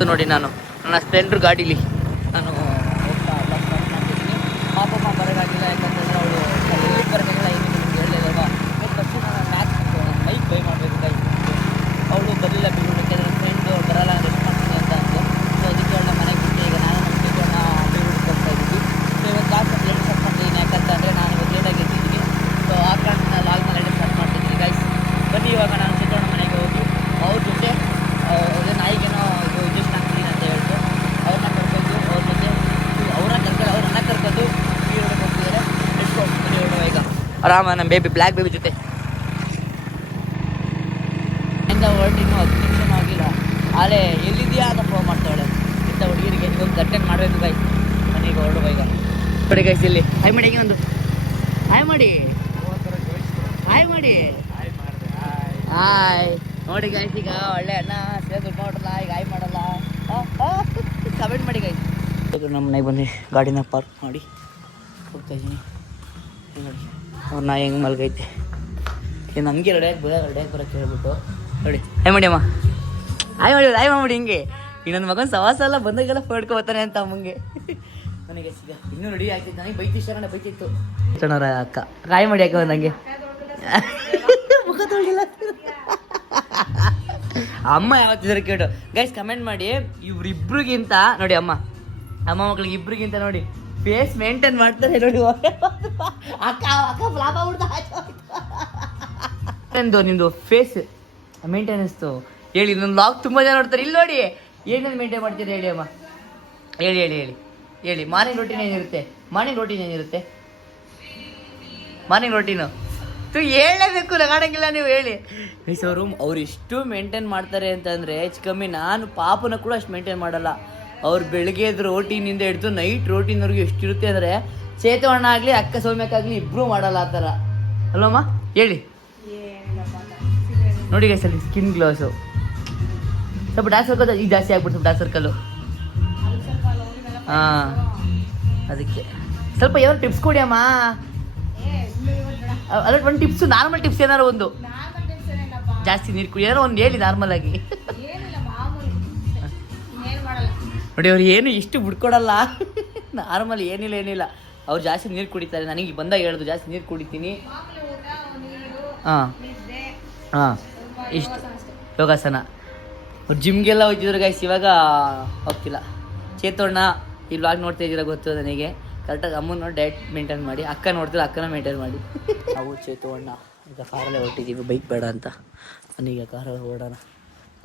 ಇವತ್ತು ನೋಡಿ ನಾನು ನನ್ನ ಸ್ಪ್ಲೆಂಡರ್ ಗಾಡೀಲಿ ನಾನು ಹೋಗ್ತಾ ಎಲ್ಲ ಸ್ಟಾರ್ಟ್ ಮಾಡ್ತಿದ್ದೀನಿ. ಪಾಪಮ್ಮ ಬರೋಕ್ಕಾಗಿಲ್ಲ, ಯಾಕಂತಂದರೆ ಅವಳು ಎಲ್ಲಿ ಬರೋಕ್ಕಾಗಿಲ್ಲ, ಏನು ನಿಮ್ಗೆ ಹೇಳಿಲ್ಲಲ್ವಾ. ಫಸ್ಟು ನಾನು ಮ್ಯಾಥ್ಸ್ ಮೈಕ್ ಬೈ ಮಾಡಬೇಕು ಅವಳು ಬರಲಿಲ್ಲ ಬೀಳ್ಬಿಡಕ್ಕೆ. ನನ್ನ ಫ್ರೆಂಡು ಬರಲ್ಲ ರೆಸ್ಟ್ ಮಾಡ್ತೀನಿ ಅಂತ ಅಂದು. ಸೊ ಅದಕ್ಕೆ ಅವಳ ಮನೆಗೆ ಬಿಟ್ಟು ಈಗ ನಾನು ನಮ್ಮ ಚಿಕ್ಕಣ್ಣ ಬೀಳ್ಬಿಟ್ಟು ಹೋಗ್ತಾ ಇದ್ದೀವಿ. ಸೊ ಇವತ್ತು ಲಾಸ್ಟ್ ಲೇಟ್ ಸ್ಟಾರ್ಟ್ ಮಾಡ್ತಿದ್ದೀನಿ, ಯಾಕಂತಂದರೆ ನಾನು ಇವತ್ತು ಲೇಟಾಗಿ ಎದ್ದಿದ್ದೀನಿ. ಸೊ ಆ ಕಾರಣದಿಂದ ಲಾಗ್ನ ಲೇಟ್ ಸ್ಟಾರ್ಟ್ ಮಾಡ್ತಿದ್ದೀನಿ ಗೈಸ್. ಬನ್ನಿ ಇವಾಗ ನಾನು ಚಿಕ್ಕಣ್ಣ ಮನೆಗೆ ಹೋಗಿ ಅವ್ರ ಜೊತೆ ಅದೇ ನಾಯಿಗೇನೋ ಇದು ಇಂಜೆಕ್ಷನ್ ಹಾಕ್ತೀನಿ ಅಂತ ಹೇಳ್ತು. ಅವ್ರನ್ನ ಕರ್ಕೊಂಡು ಅವ್ರ ಜೊತೆ ಅವ್ರನ್ನ ಕರ್ಕೊಂಡು ಹೊರಗೆ ಹೋಗ್ತಿದ್ದಾರೆ. ಎಷ್ಟು ಹೋಗ್ತೀನಿ ಹೊರಡುವ ಈಗ ಆರಾಮ ನಮ್ಮ ಬೇಬಿ ಬ್ಲ್ಯಾಕ್ ಬೇಬಿ ಜೊತೆ ಇಂದ ಹೊರಟು ಇನ್ನೂ 10 ನಿಮಿಷನೂ ಆಗಿಲ್ಲ. ಆಲೇ ಎಲ್ಲಿದೆಯಾ ಅಂತ ಫೋನ್ ಮಾಡ್ತಾವಳೆ. ಇಂಥ ಹುಡುಗಿರಿಗೆ ಒಂದು ಅಟೆಂಡ್ ಮಾಡಬೇಕು ಗೈಸ್. ಮನೆಗೆ ಹೊರಡುವ ಈಗ. ನೋಡಿ ಗೈಸ್ ಇಲ್ಲಿ ಹಾಯ್ ಮಾಡಿ, ಒಂದು ಹಾಯ್ ಮಾಡಿ, ಹಾಯ್ ಮಾಡಿ, ಹಾಯ್ ನೋಡಿ ಗೈಸ್. ಈಗ ಒಳ್ಳೆ ಅಣ್ಣ ಸೇರ್ ದುಡ್ಡು ನೋಡಲ್ಲ, ಈಗ ಹಾಯ್ ಮಾಡಲ್ಲ, ಕಮೆಂಟ್ ಮಾಡಿ ಗೈಸ್. ನಮ್ಮ ಮನೆಗೆ ಬಂದು ಗಾಡಿನ ಪಾರ್ಕ್ ಮಾಡಿ ಹೋಗ್ತಾ ಇದ್ದೀನಿ. ನೋಡಿ ಅವ್ರ ನಾಯಿ ಹೆಂಗೆ ಮಲ್ಗೈತೆ. ಏನು ಹಂಗೆ ರೆಡಿಯಾಗಿ ಬರೋಕ್ಕೆ ಹೇಳ್ಬಿಟ್ಟು ನೋಡಿ ಹಾಯ್ ಮಾಡಿ ಅಮ್ಮ, ಹಾಯ್ ಮಾಡಿ, ಹಾಯ್ ಮಾಡಿ. ಹಿಂಗೆ ಈಗ ನನ್ನ ಮಗನ ಸವಾಸ ಎಲ್ಲ ಬಂದಾಗೆಲ್ಲ ಹೊಡ್ಕೊಬರ್ತಾನೆ ಅಂತ ಅಮ್ಮಂಗೆ. ನನಗೆ ಸಿಗ ಇನ್ನೂ ರೆಡಿ ಆಗ್ತಿತ್ತು, ನನಗೆ ಬೈತಿಷ್ಟ ಬೈತಿತ್ತು ಚೆನ್ನಾರ ಅಕ್ಕ. ಹಾಯ್ ಮಾಡಿ ಅಕ್ಕ ನನಗೆ ಮುಖ ತೊಳಿಲ್ಲ. ಅಮ್ಮ ಯಾವತ್ತಿದ್ದಾರೆ ಕೇಳು ಗೈಸ್, ಕಮೆಂಟ್ ಮಾಡಿ. ಇವ್ರಿಬ್ರಿಗಿಂತ ನೋಡಿ ಅಮ್ಮ ಮಕ್ಳಿಗೆ ಇಬ್ರಿಗಿಂತ ನೋಡಿ ಫೇಸ್ ಮೇಂಟೈನ್ ಮಾಡ್ತಾರೆ ನೋಡಿ. ಅಕ್ಕ ಅಕ್ಕ ಫ್ಲಾಪ್ ಆಗ್ಬಿಡ್ತಾ ನಿಮ್ದು ಫೇಸ್ ಮೇಂಟೆನೆನ್ಸ್ತು ಹೇಳಿ. ನನ್ನ ಲಾಗ್ ತುಂಬ ಜನ ನೋಡ್ತಾರೆ. ಇಲ್ಲಿ ನೋಡಿ ಏನೇನು ಮೇಂಟೈನ್ ಮಾಡ್ತೀರಿ ಹೇಳಿ ಅಮ್ಮ, ಹೇಳಿ ಹೇಳಿ ಹೇಳಿ ಹೇಳಿ. ಮಾರ್ನಿಂಗ್ ರೋಟೀನ್ ಏನಿರುತ್ತೆ? ಮಾರ್ನಿಂಗ್ ರೋಟೀನು ಹೇಳಬೇಕು, ನಗಾಡಂಗಿಲ್ಲ ನೀವು ಹೇಳಿ ಗೈಸ್. ಅವ್ರು ಎಷ್ಟು ಮೇಂಟೈನ್ ಮಾಡ್ತಾರೆ ಅಂತಂದರೆ ಹೆಚ್ಚು ಕಮ್ಮಿ ನಾನು ಪಾಪನ ಕೂಡ ಅಷ್ಟು ಮೇಂಟೈನ್ ಮಾಡಲ್ಲ. ಅವ್ರು ಬೆಳಗ್ಗೆ ಎದ್ದು ರೋಟೀನಿಂದ ಹಿಡಿದು ನೈಟ್ ರೋಟೀನ್ವರೆಗೂ ಎಷ್ಟಿರುತ್ತೆ ಅಂದರೆ ಚೇತವಣ್ಣ ಆಗಲಿ ಅಕ್ಕ ಸೌಮ್ಯಕ್ಕಾಗಲಿ ಇಬ್ಬರೂ ಮಾಡಲ್ಲ ಆ ಥರ ಅಲ್ಲಮ್ಮ. ಹೇಳಿ ನೋಡಿ ಗೈಸ್ ಅಲ್ಲಿ ಸ್ಕಿನ್ ಗ್ಲೋಸು ಸ್ವಲ್ಪ ಡಾರ್ಕ್ ಸರ್ಕಲ್ ಈಗ ಜಾಸ್ತಿ ಆಗ್ಬಿಡ್ತು, ಸ್ವಲ್ಪ ಡಾರ್ಕ್ ಸರ್ಕಲ್ಲು. ಹಾಂ ಅದಕ್ಕೆ ಸ್ವಲ್ಪ ಏನೋ ಟಿಪ್ಸ್ ಕೊಡಿ ಅಮ್ಮ. ಅಲ್ಲ ಒಂದು ಟಿಪ್ಸು, ನಾರ್ಮಲ್ ಟಿಪ್ಸ್ ಏನಾರು ಒಂದು. ಜಾಸ್ತಿ ನೀರು ಕುಡಿ ಏನೋ ಒಂದು ಹೇಳಿ ನಾರ್ಮಲ್ ಆಗಿ. ನೋಡಿ ಅವ್ರು ಏನು ಇಷ್ಟು ಬಿಡ್ಕೊಡಲ್ಲ, ನಾರ್ಮಲ್ ಏನಿಲ್ಲ. ಅವ್ರು ಜಾಸ್ತಿ ನೀರು ಕುಡಿತಾರೆ. ನನಗೆ ಬಂದಾಗ ಹೇಳೋದು ಜಾಸ್ತಿ ನೀರು ಕುಡಿತೀನಿ. ಹಾಂ ಇಷ್ಟು ಯೋಗಾಸನ. ಅವ್ರು ಜಿಮ್ಗೆಲ್ಲ ಹೋಗ್ತಿದ್ರು ಗೈಸ್, ಇವಾಗ ಹೋಗ್ತಿಲ್ಲ. ಚೇತೋಣ್ಣ ಈ ವ್ಲಾಗ್ ನೋಡ್ತಾ ಇದ್ದೀರಾ ಗೊತ್ತು ನನಗೆ. ಕರೆಕ್ಟಾಗಿ ಅಮ್ಮನ ಡಯಟ್ ಮೇಂಟೈನ್ ಮಾಡಿ, ಅಕ್ಕ ನೋಡ್ತಿಲ್ಲ ಅಕ್ಕನ ಮೇಂಟೈನ್ ಮಾಡಿ. ನಾವು ಚೇತೋಣ್ಣ ಈಗ ಕಾರಲ್ಲೇ ಹೊರಟಿದ್ದೀವಿ, ಬೈಕ್ ಬೇಡ ಅಂತ. ನಾನೀಗ ಕಾರಲ್ಲಿ ಓಡೋಣ,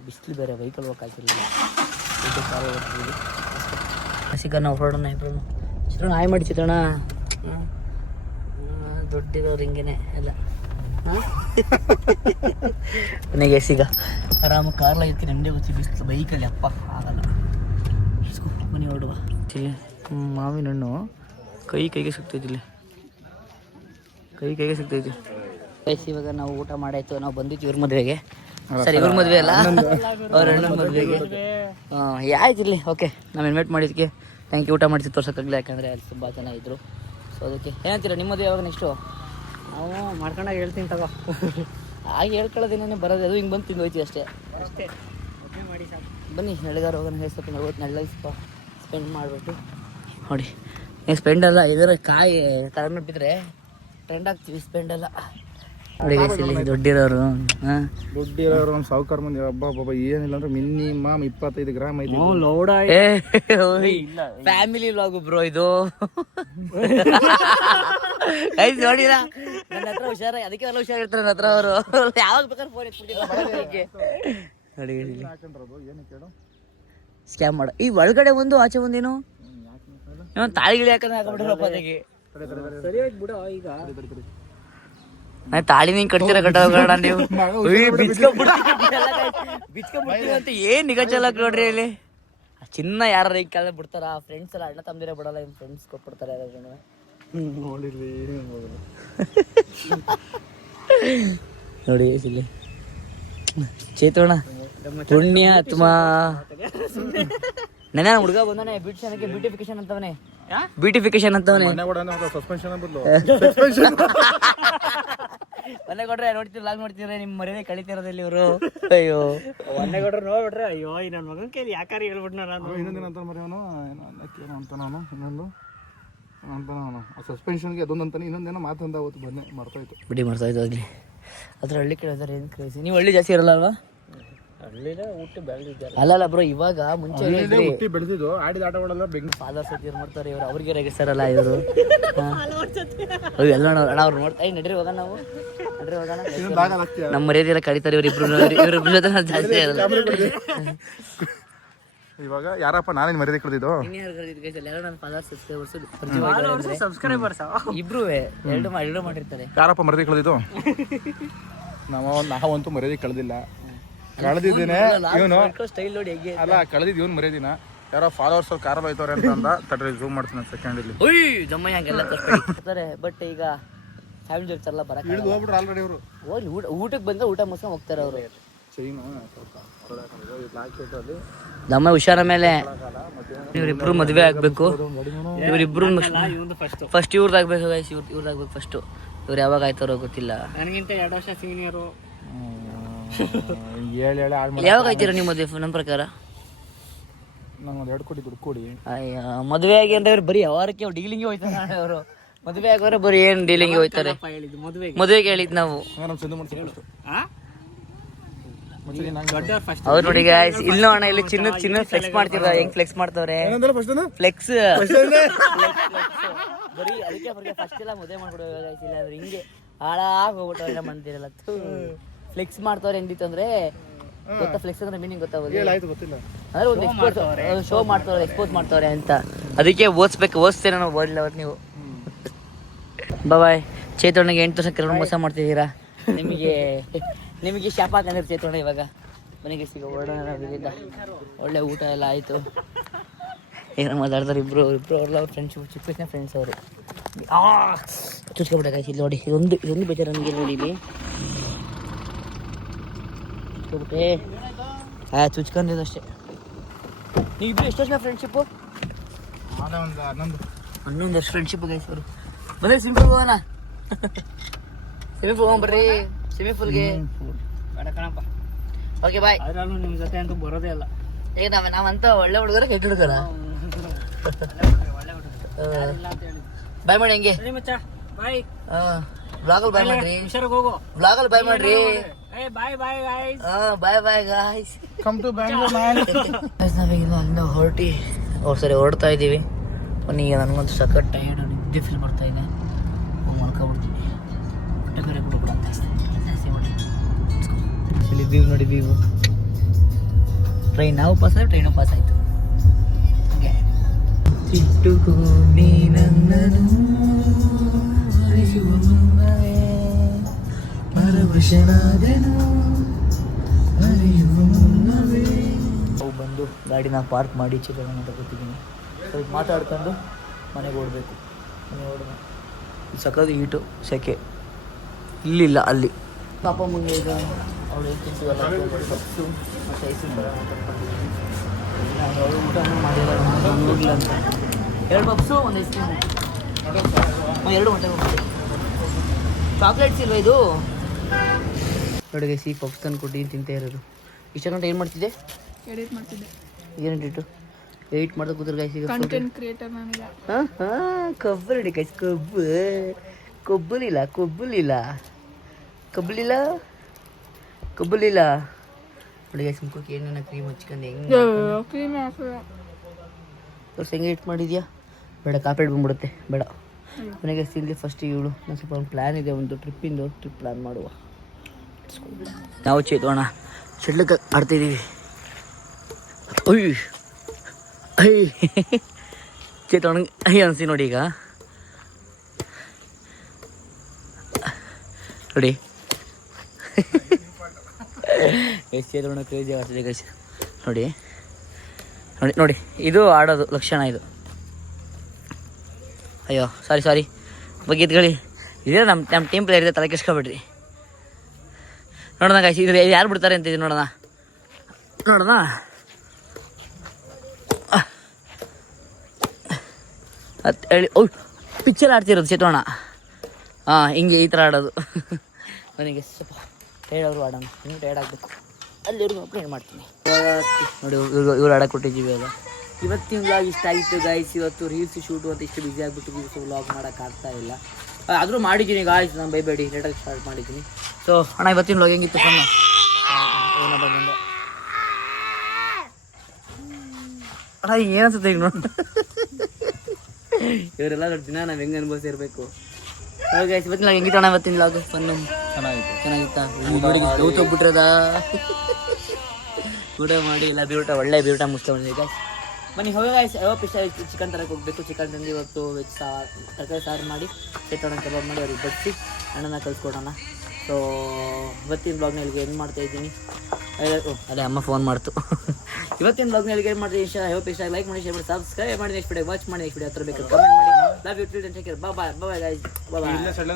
ಬಿಸಿಲು ಬೇರೆ, ಬೈಕಲ್ಲಿ ಹೋಗೋಕ್ಕಾಗಿರಲಿಲ್ಲ, ಕಾರಲ್ಲಿ ಹೊರಟಿದ್ದೀವಿ. ಸಿಕ್ಕ ನಾವು ಹೊರಡೋಣ ಇಬ್ಬರು. ಚಿತ್ರಣ ಹಾಯ್ ಮಾಡಿ ಚಿತ್ರಣ. ದೊಡ್ಡಿರೋರು ಹಿಂಗೇನೆ ಎಲ್ಲ. ನನಗೆ ಸಿಗ ಆರಾಮ ಕಾರ್ಲ ಇರ್ತೀನಿ, ನೆಮ್ಮದಿ ಗೊತ್ತಿ. ಬಿಸಿಲು ಬೈಕಲ್ಲಿ ಅಪ್ಪ ಆಗಲ್ಲ. ಮನೆ ಹೊರಡುವ. ಮಾವಿನ ಹಣ್ಣು ಕೈಗೆ ಸಿಗ್ತೈತಿಲ್ಲ, ಕೈಗೆ ಸಿಗ್ತೈತಿ ಗೈಸ್. ಇವಾಗ ನಾವು ಊಟ ಮಾಡಾಯ್ತು, ನಾವು ಬಂದಿದ್ವಿ ಇವ್ರ ಮದುವೆಗೆ. ಸರಿ ಇವ್ರ ಮದುವೆ ಅಲ್ಲ, ಅವ್ರ ಅಣ್ಣನ ಮದುವೆಗೆ. ಆಯ್ತಿರ್ಲಿ, ಓಕೆ. ನಾವು ಇನ್ವೈಟ್ ಮಾಡಿದ್ದಕ್ಕೆ ಥ್ಯಾಂಕ್ ಯು. ಊಟ ಮಾಡಿಸಿ ತೋರ್ಸೋಕ್ಕಾಗಲಿಲ್ಲ, ಯಾಕಂದರೆ ಅಲ್ಲಿ ತುಂಬ ಜನ ಇದ್ದರು. ಸೊ ಅದಕ್ಕೆ ಏನಂತೀರ ನಿಮ್ಮ ಮದುವೆ ಯಾವಾಗ ನೆಕ್ಸ್ಟು? ನಾವು ಮಾಡ್ಕೊಂಡಾಗ ಹೇಳ್ತೀನಿ ತಗೋ. ಹಾಗೆ ಹೇಳ್ಕೊಳ್ಳೋದೇನೇ ಬರೋದು, ಅದು ಹಿಂಗೆ ಬಂದು ತಿಂದು ಹೋಯ್ತೀವಿ ಅಷ್ಟೇ. ಮಾಡಿ ಸಾಕು. ಬನ್ನಿ ನೆಳಗಾರ ಹೋಗೋಣ, ಸ್ವಲ್ಪ ನೆಳ್ಳಲ್ಲಿ ಸ್ವಲ್ಪ ಸ್ಪೆಂಡ್ ಮಾಡಿಬಿಟ್ಟು ನೋಡಿ. ಸ್ಪೆಂಡ್ ಅಲ್ಲ ಇದರ ಕಾಯಿ ತಗೊಂಡ್ಬಿಟ್ಟಿದ್ರೆ ಟ್ರೆಂಡ್ ಆಗ್ತೀವಿ. ಸ್ಪೆಂಡ್ ಅಲ್ಲ ನೋಡಿ ಗೈಸ್, ಇಲ್ಲಿ ದೊಡ್ಡಿರೋರು ನಮ್ಮ ಸಾವುಕಾರ ಮಂದಿ ಹಬ್ಬ ಏನಿಲ್ಲ ಅಂದ್ರೆ ಮಿನಿಮಮ್ 25 ಗ್ರಾಮ್ ಐತಿ. ಫ್ಯಾಮಿಲಿ ವ್ಲಾಗ್ ಬ್ರೋ ಇದು. ಗೈಸ್ ನೋಡಿರಾ ನನ್ನ ಹತ್ರ ಹುಷಾರ, ಅದಕ್ಕೆ ಎಲ್ಲ ಹುಷಾರಿರ್ತಾರೆ ನನ್ನ ಹತ್ರ ಅವರು. ಯಾವಾಗ ಬೇಕಾದ್ರೆ ಫೋನ್ ಎತ್ಬಿಟ್ಟಿಲ್ಲ ನೋಡಿ. ಸ್ಕ್ಯಾಮ್ ಮಾಡ ಈ ಒಳಗಡೆ ಒಂದು ಆಚೆ ಒಂದೇನು ತಾಳಿಗಿಳಿ ಯಾಕಂದ್ರೆ ಹಾಕೊಂಡ್ಬಿಟ್ರಪ್ಪ ಅದಕ್ಕೆ. ತಾಳಿ ನೀನ್ ಕಟ್ತೀರ ಕಟ್ಟೋಣ ನೀವು. ಬಿಚ್ಕೊಂಡ್ಬಿಡ್ತೀವಿ ಅಂತ ಏನ್ ನಿಗಚಲ್ಲ ನೋಡ್ರಿ ಇಲ್ಲಿ. ಚಿನ್ನ ಯಾರ ಈಗ ಕೆಳ ಬಿಡ್ತಾರ, ಫ್ರೆಂಡ್ಸ್ ಎಲ್ಲ ಅಣ್ಣ ತಮ್ಮದಿರ ಬಿಡಲ್ಲ, ಇನ್ ಫ್ರೆಂಡ್ಸ್ ಕೊಟ್ಬಿಡ್ತಾರೆ ಯಾರು ನೋಡಿ. ಇಲ್ಲಿ ಚೇತೋಣ ಪುಣ್ಯಾತ್ಮ ನನ್ನ ಹುಡುಗ ಬಂದಾನೆ ಬ್ಯೂಟಿಷನ್ಗೆ, ಬ್ಯೂಟಿಫಿಕೇಶನ್ ಅಂತವನೇ, ಬ್ಯೂಟಿಫಿಕೇಶನ್ ಅಂತವನೇ. ಮೊನ್ನೆ ಕೊಟ್ರೆ ನೋಡ್ತೀರ ನಿಮ್ಮ ಮರ್ಯಾದೆ ಕಳಿತಿರೋದಲ್ಲಿ ಇವರು. ಅಯ್ಯೋ ಮೊನ್ನೆ ಕೊಟ್ರೆ ನೋಡ್ಬಿಟ್ರೆ ಅಯ್ಯೋ ಈ ನನ್ನ ಮಗನ ಕೈಲಿ ಯಾಕಾರಿ ಹೇಳ್ಬಿಟ್ನ ನಾನು. ಇನ್ನೊಂದಿನ ಅಂತ ಮರಿ ಅವನು ಏನೋ ಅಂತ ನಾನು ಇನ್ನೊಂದು ಅಂತಾನೆ ಅವನು ಸಸ್ಪೆನ್ಷನ್ಗೆ ಅದೊಂದು ಅಂತಾನೆ ಇನ್ನೊಂದೇನೋ ಮಾತಂದ ಅವತ್ತು ಬನ್ನಿ ಮರ್ತೋಯ್ತು. ಬಿಡಿ ಮಾಡ್ತಾಯಿದ್ದು ಆಗಲಿ. ಅದ್ರ ಹಳ್ಳಿ ಕೇಳಿದ್ರೆ ಏನು ಕ್ರೇಜಿ. ನೀವು ಹಳ್ಳಿ ಜಾಸ್ತಿ ಇರಲ್ಲ ಅಲ್ವಾ? ಹಳ್ಳಿಲೇ ಹುಟ್ಟಿ ಬೆಳೆದಿದ್ದಾರೆ. ಅಲ್ಲಲ್ಲ ಬ್ರೋ, ಇವಾಗ ಮುಂಚೆ ಹುಟ್ಟಿ ಬೆಳೆದಿದ್ದು ಆಡಿದ ಆಟಗಳೆಲ್ಲ ಬೆಂಗಳೂರು ಫಾದರ್ ಸತಿ ಮಾಡ್ತಾರೆ ಇವರು. ಅವ್ರಿಗೆ ರೇಗಿಸ್ತಾರಲ್ಲ ಇವರು. ಎಲ್ಲ ಅಣ್ಣ ಅವ್ರು ನೋಡ್ತಾ ನಡ್ರಿ ಹೋಗೋಣ ನಾವು. ನಡ್ರಿ ಹೋಗೋಣ. ನಮ್ಮ ಮರ್ಯಾದೆ ಎಲ್ಲ ಕಳೀತಾರೆ ಇವ್ರಿಬ್ರು. ಇವ್ರಿಬ್ರು ಜೊತೆ ಜಾಸ್ತಿ ಇರಲ್ಲ. ಇವಾಗ ಯಾರಪ್ಪ ನಾನೇನು ಮರ್ಯಾದೆ ಕಳೆದಿದ್ದು? ಎಲ್ಲ ನನ್ನ ಫಾದರ್ ಸಬ್ಸ್ಕ್ರೈಬರ್ಸ್ ಇಬ್ರು ಎರಡು ಮಾಡಿರ್ತಾರೆ. ಯಾರಪ್ಪ ಮರ್ಯಾದೆ ಕಳೆದಿದ್ದು? ನಾವಂತೂ ಮರ್ಯಾದೆ ಕಳೆದಿಲ್ಲ. ಕಳೆದಿದ್ದೇನೆ ಇವನು ಸ್ಟೈಲ್ ನೋಡಿ ಹೇಗೆ ಅಲ್ಲ ಕಳೆದಿದ್ದು ಇವನು ಮರ್ಯಾದಿನ. ಯಾರೋ ಫಾಲೋವರ್ಸ್ ಅವ್ರು ಕಾರಲ್ಲಿ ಹೋಯ್ತವ್ರೆ ಅಂತ ಅಂದ. ತಡ್ರಿ ಝೂಮ್ ಮಾಡ್ತೀನಿ ಸೆಕೆಂಡ್ ಇಲ್ಲಿ. ಜಮ್ಮಯ್ಯ ಹಂಗೆಲ್ಲ ತರ್ತಾರೆ. ಬಟ್ ಈಗ ಫ್ಯಾಮಿಲಿ ಇರ್ತಾರಲ್ಲ ಬರಕ್ಕೆ ಹಿಡಿದು ಹೋಗ್ಬಿಟ್ರು ಆಲ್ರೆಡಿ ಅವರು. ಹೋಗ್ಲಿ, ಊಟಕ್ಕೆ ಬಂದ್ರೆ ಊಟ ಮುಗಿಸ್ಕೊಂಡು ಹೋಗ್ತಾರೆ ಅವರು. ಚೈನು ನಮ್ಮ ಹುಷಾರ ಮೇಲೆ ಇವರಿಬ್ರು ಮದುವೆ ಆಗ್ಬೇಕು. ಇವರಿಬ್ರು ಫಸ್ಟ್ ಇವ್ರದ್ದಾಗ್ಬೇಕು ಗೈಸ್. ಇವ್ರದ್ದಾಗ್ಬೇಕು ಫಸ್ಟು. ಇವ್ರು ಯಾವಾಗ ಆಯ್ತಾರೋ ಗೊತ್ತಿಲ್ಲ. ನನಗಿಂತ 2 ವರ್ಷ ಸೀನಿಯರು. ಯಾವಾಗ ಆಯ್ತೀರ ನೀವು ಮದುವೆ? ನಮ್ಮ ಪ್ರಕಾರ ನಂಗೆ 2 ಕೋಟಿ ದುಡ್ಡು ಕೊಡಿ. ಅಯ್ಯ, ಮದುವೆ ಆಗಿ ಅಂದ್ರೆ ಬರೀ ಯಾವಾರಕ್ಕೆ ಡೀಲಿಂಗ್ ಹೋಯ್ತಾರೆ ಅವರು. ಮದುವೆ ಆಗೋರೆ ಬರೀ ಏನು ಡೀಲಿಂಗ್ ಹೋಯ್ತಾರೆ. ಮದುವೆಗೆ ಹೇಳಿದ್ ನಾವು. ಅವ್ರು ನೋಡಿ ಗಾಯ್ಸ್, ಇಲ್ಲೂ ಅಣ್ಣ ಇಲ್ಲಿ ಚಿನ್ನ ಫ್ಲೆಕ್ಸ್ ಮಾಡ್ತಿರ. ಹೆಂಗ್ ಫ್ಲೆಕ್ಸ್ ಮಾಡ್ತವ್ರೆ ಫ್ಲೆಕ್ಸ್. ಬರೀ ಅದಕ್ಕೆ ಫಸ್ಟ್ ಎಲ್ಲ ಮದುವೆ ಮಾಡ್ಕೊಡೋ ಗಾಯ್ಸ್. ಇಲ್ಲ ಅಂದ್ರೆ ಹಿಂಗೆ ಹಾಳಾಗಿ ಹೋಗ್ಬಿಟ್ಟವ್ರೆ ಮಂದಿರಲ್ಲ. ಫ್ಲೆಕ್ಸ್ ಮಾಡ್ತವ್ರೆ ಹೆಂಗಿತ್ತಂದ್ರೆ ಗೊತ್ತಾ? ಫ್ಲೆಕ್ಸ್ ಅಂದ್ರೆ ಮೀನಿಂಗ್ ಗೊತ್ತಾಗೋದು ಅಂದ್ರೆ ಒಂದು ಎಕ್ಸ್ಪೋಸ್ ಶೋ ಮಾಡ್ತವ್ರೆ, ಎಕ್ಸ್ಪೋಸ್ ಮಾಡ್ತವ್ರೆ ಅಂತ. ಅದಕ್ಕೆ ಓದಿಸ್ತೇನೆ ನಾವು. ಓದಿಲ್ಲ ಅವತ್ತು ನೀವು. ಬಾಯ್. ಚೇತಣ್ಣಗೆ 8 ವರ್ಷ ಕರ್ಕೊಂಡು ಮೋಸ ಮಾಡ್ತಿದ್ದೀರಾ. ನಿಮಗೆ ಶಾಪ ಹಾಕಂದ್ರೆ ಚೇತಣ್ಣ ಇವಾಗ ಮನೆಗೆ ಸಿಗೋ ಹೊರಡೋಣ. ಒಳ್ಳೆ ಊಟ ಎಲ್ಲ ಆಯಿತು. ಏನೋ ಮಾತಾಡ್ತಾರೆ ಇಬ್ರು ಅವ್ರಲ್ಲ. ಅವ್ರ ಫ್ರೆಂಡ್ಸ್ ಚಿಕ್ಕ ವಯಸ್ಸಿನ ಫ್ರೆಂಡ್ಸ್ ಅವರು. ಚುಚ್ಕೊಬಿಟ್ಟಾಯ್ತು ಇಲ್ಲಿ ನೋಡಿ. ಇದೊಂದು ಬೇಜಾರು ನನಗೆ ನೋಡಿ. ಇಲ್ಲಿ ಚುಚ್ಕೊಬಿಟ್ಟೆ. ಚುಚ್ಕೊಂಡಿದ್ದು ಅಷ್ಟೇ. ನೀವಿಬ್ರು ಎಷ್ಟು ವರ್ಷ ಫ್ರೆಂಡ್ಶಿಪ್ಪು? 11 ವರ್ಷ ಫ್ರೆಂಡ್ಶಿಪ್ ಗೈಸ್ ಅವರು. ಬನ್ನಿ ಸ್ವಿಮ್ಮಿಂಗ್ ಪೂಲ್ ಹೋಗೋಣ. ಸ್ವಿಮ್ಮಿಂಗ್ ಪೂಲ್ ಹೋಗ್ಬರ್ರಿ. ಸ್ವಿಮ್ಮಿಂಗ್ ಪೂಲ್ಗೆ ಬೇಡ ಕಣಪ್ಪ. Okay bye. ಅದ್ರಲ್ಲೂ ನಿಮ್ಮ ಜೊತೆ ಅಂತೂ ಬರೋದೇ ಇಲ್ಲ. ಈಗ ನಾವಂತ ಒಳ್ಳೆ ಹುಡುಗರ ಕೆಟ್ಟ ಹುಡುಗರ? ಬಾಯ್ ಮಾಡಿ ಹೆಂಗೆ ಬಾಯ್. ಬ್ಲಾಗಲ್ಲಿ ಬಾಯ್ ಮಾಡ್ರಿ. ಹುಷಾರಾಗಿ ಹೋಗು. ಬ್ಲಾಗಲ್ಲಿ ಬಾಯ್ ಮಾಡ್ರಿ. Bye bye guys. Bye bye guys. Come to Bangalore man. ನಾವೀಗ ಅಲ್ಲಿಂದ ಹೊರಡ್ತಾ ಇದ್ದೀವಿ. ಈಗ ನನಗಂತೂ ಸಖತ್ ಟೈರ್ಡ್, ನಿದ್ದೆ ಫೀಲ್ ಮಾಡ್ತಾ ಇದೆ. ಮಾಡ್ಕೊಬಿಡ್ತೀನಿ. ಹೊಟ್ಟೆ ಬೇರೆ ಕೂಡ ಇಲ್ಲಿ ವ್ಯೂ ನೋಡಿ. ವ್ಯೂ ಟ್ರೈನ್ ನಾವು ಪಾಸ್ ಆಯ್ತು, ಟ್ರೈನು ಪಾಸ್ ಆಯಿತು. ಹಾಗೆ ಚಿಟ್ಟುಕೋಣಿ ನನ್ನನು ಹರಿಸುವ ಮುನ್ನವೇ ಪರವಶನಾದೆನು ಹರಿಯುವ ಮುನ್ನವೇ. ನಾವು ಬಂದು ಗಾಡಿನ ಪಾರ್ಕ್ ಮಾಡಿ ಚಿತ್ರಣ ಅಂತ ಗೊತ್ತಿದ್ದೀನಿ. ಸ್ವಲ್ಪ ಮಾತಾಡ್ಕೊಂಡು ಮನೆಗೆ ಓಡಬೇಕು. ಮನೆಗೆ ಓಡೋಣ. ಸಖತ್ ಹೀಟು, ಸೆಕೆ. ಇಲ್ಲಿಲ್ಲ, ಅಲ್ಲಿ ಪಾಪ ಮುಂದೆ ಈಗ ಅವಳು ತಿಂತೀವಲ್ಲ ಬಸ್ಸು ಮತ್ತು ಐಸಿನ ಬರ ಮಾತಾಡ್ಕೊಂಡಿದ್ದೀನಿ. ಅವಳು ಊಟನೂ ಮಾಡಿಲ್ಲ, ನಾನು ಹೋಗಿಲ್ಲ ಅಂತ. 2 ಪಪ್ಸು 1 ಐಸ್ ಕ್ರೀಮು. 2 ಗಂಟೆಗೆ ಹೋಗ್ತೀವಿ. ಚಾಕ್ಲೇಟ್ಸ್ ಇಲ್ವ ಇದು? ಅಡುಗೆ ಪಪ್ಸ್ ತಂದು ಕೊಟ್ಟು ತಿಂತೇ ಇರೋದು. ಇಷ್ಟು ಗಂಟೆ ಏನು ಮಾಡ್ತಿದ್ದೆ? ಎಡಿಟ್ ಮಾಡ್ತಿದ್ದೆ. ಏನು ಎಡಿಟು? ಎಡಿಟ್ ಮಾಡೋದು ಕೂತ್ರೆ ಗೈಸ್. ಈಗ ಕಂಟೆಂಟ್ ಕ್ರಿಯೇಟರ್ ನಾನೀಗ. ಕಬ್ಬು ರೆಡಿ ಗೈಸ್. ಕೊಬ್ಬಲಿಲ್ಲ ನೋಡಿ ಗೈಸ್. ಮುಖಕ್ಕೆ ಏನೇನ ಕ್ರೀಮ್ ಹಚ್ಕೊಂಡು ಹೆಂಗೆ ಹೆಂಗೆ ಎಡಿಟ್ ಮಾಡಿದ್ಯಾ? ಬೇಡ, ಕಾಪೇಟ್ ಬಂದ್ಬಿಡುತ್ತೆ. ಬೇಡ. ಮನೆಗೆ ಇಲ್ಲಿ ಫಸ್ಟ್ ಇವಳು ನಾನು ಸ್ವಲ್ಪ ಒಂದು ಪ್ಲ್ಯಾನ್ ಇದೆ. ಒಂದು ಟ್ರಿಪ್ ಪ್ಲ್ಯಾನ್ ಮಾಡುವ. ನಾವು ಚೇತೋಣ ಶಟ್ಲಕ್ ಆಡ್ತಾಯಿದ್ದೀವಿ. ಚೇತೋಣ ಅನಿಸಿ ನೋಡಿ. ಈಗ ನೋಡಿ ಎಷ್ಟು ಚೇತೋಣ ಕ್ರೇಜಿ ಆಗ್ತದೆ ಗೈಸ್. ನೋಡಿ ನೋಡಿ ನೋಡಿ, ಇದು ಆಡೋದು ಲಕ್ಷಣ ಇದು. ಅಯ್ಯೋ ಸಾರಿ ಬಗ್ಗೆತ್ಕೊಳ್ಳಿ. ಇದೇ ನಮ್ಮ ಟೀಮ್ ಪ್ಲೇಯರ್ ಇದೆ, ತಲೆ ಕೆಸ್ಕೊಬೇಡ್ರಿ. ನೋಡೋಣ ಗೈಸ್, ಇದು ಯಾರು ಬಿಡ್ತಾರೆ ಅಂತಿದ್ದೀನಿ. ನೋಡೋಣ ಹೇಳಿ. ಪಿಕ್ಚರ್ ಆಡ್ತಿರೋದು ಚೇತೋಣ. ಹಿಂಗೆ ಈ ಥರ ಆಡೋದು. ನನಗೆ ಸ್ವಲ್ಪ ಟೈರ್ಡ್ ಅವರು ಆಡೋಣ ಇನ್ನೂ ಟೈರ್ಡ್ ಆಗಬೇಕು ಅಲ್ಲಿವರೆಗೂ ಅಪ್ಡೇಟ್ ಮಾಡ್ತೀನಿ ನೋಡಿ ಇವ್ರು ಆಡಕ್ಕೆ ಕೊಟ್ಟಿದ್ದೀವಿ ಅಲ್ಲ ಇವತ್ತಿನ ವ್ಲಾಗ್ ಇಷ್ಟ ಆಗಿತ್ತು ಗೈಸ್ ಇವತ್ತು ರೀಲ್ಸ್ ಶೂಟು ಅಂತ ಇಷ್ಟು ಬಿಸಿ ಆಗಿಬಿಟ್ಟಿದ್ದೀವಿ ಸೊ ವ್ಲಾಗ್ ಮಾಡೋಕ್ಕಾಗ್ತಾ ಇಲ್ಲ ಆದರೂ ಮಾಡಿದ್ದೀನಿ ಗಾಯ್ಸ್ ನಾನು ಬೈಬೇಡಿ ಲೇಟಾಗಿ ಸ್ಟಾರ್ಟ್ ಮಾಡಿದ್ದೀನಿ ಸೊ ಅಣ್ಣ ಇವತ್ತಿನ ವ್ಲಾಗ್ ಹೆಂಗಿತ್ತು ಸಣ್ಣ ಏನೋ ಬಂದ ಅಣ್ಣ ಏನನ್ಸುತ್ತೆ ಈಗ ನೋಡಿ ಇವರೆಲ್ಲ ದಿನ ನಾವು ಹೆಂಗೆ ಅನುಭವಿಸಿರ್ಬೇಕು ಗೈಸ್ ಇವತ್ತಿನ ವ್ಲಾಗ್ ಹೆಂಗಿತ್ತು ಅಣ್ಣ ಇವತ್ತಿನ ವ್ಲಾಗ್ ಫನ್ನು ಚೆನ್ನಾಗಿತ್ತಾ ನೋಡಿ ಡೌಟ್ ಹೋಗ್ಬಿಟ್ರದ ಊಟ ಮಾಡಿ ಇಲ್ಲ ಬೀಟ ಒಳ್ಳೆ ಬೀಟ ಮುಗಿಸ್ಕೊಂಡಿದ್ದೀವಿ ಗೈಸ್ ಬನ್ನಿ ಹೋಗಿ ಗಾಯ್ಸ್ ಯಾವ ಇಷ್ಟ ಚಿಕನ್ ತರಕ್ಕೆ ಹೋಗಬೇಕು ಚಿಕನ್ ತಂದು ಇವತ್ತು ವೆಜ್ ತರಕಾರಿ ಸಾರು ಮಾಡಿ ಸೆಟ್ಟೋಣ ಕಬಾಬ್ ಮಾಡಿ ಅವ್ರಿಗೆ ಬಡಿಸಿ ಅಣ್ಣನ ಕಳಿಸ್ಕೊಡೋಣ ಸೊ ಇವತ್ತಿನ ಬ್ಲಾಗ್ನ ಇಲ್ಲಿಗೆ ಏನು ಮಾಡ್ತಾಯಿದ್ದೀನಿ ಅದೇ ಅಮ್ಮ ಫೋನ್ ಮಾಡ್ತು ಇವತ್ತಿನ ಬ್ಲಾಗ್ನ ಇಲ್ಲಿಗೆ ಏನು ಮಾಡ್ತೀವಿ ಇಷ್ಟ ಯಾವ ಇಷ್ಟ ಲೈಕ್ ಮಾಡಿ ಶೇರ್ ಮಾಡಿ ಸಬ್ಸ್ಕ್ರೈಬ್ ಮಾಡಿ ನೆಕ್ಸ್ಟ್ ವಿಡಿಯೋ ವಾಚ್ ಮಾಡಿ ನೆಕ್ಸ್ಟ್ ವಿಡಿಯೋ ಹತ್ರ ಬೇಕಾದ್ರೆ ಕಮೆಂಟ್ ಮಾಡಿ love you take care bye bye guys bye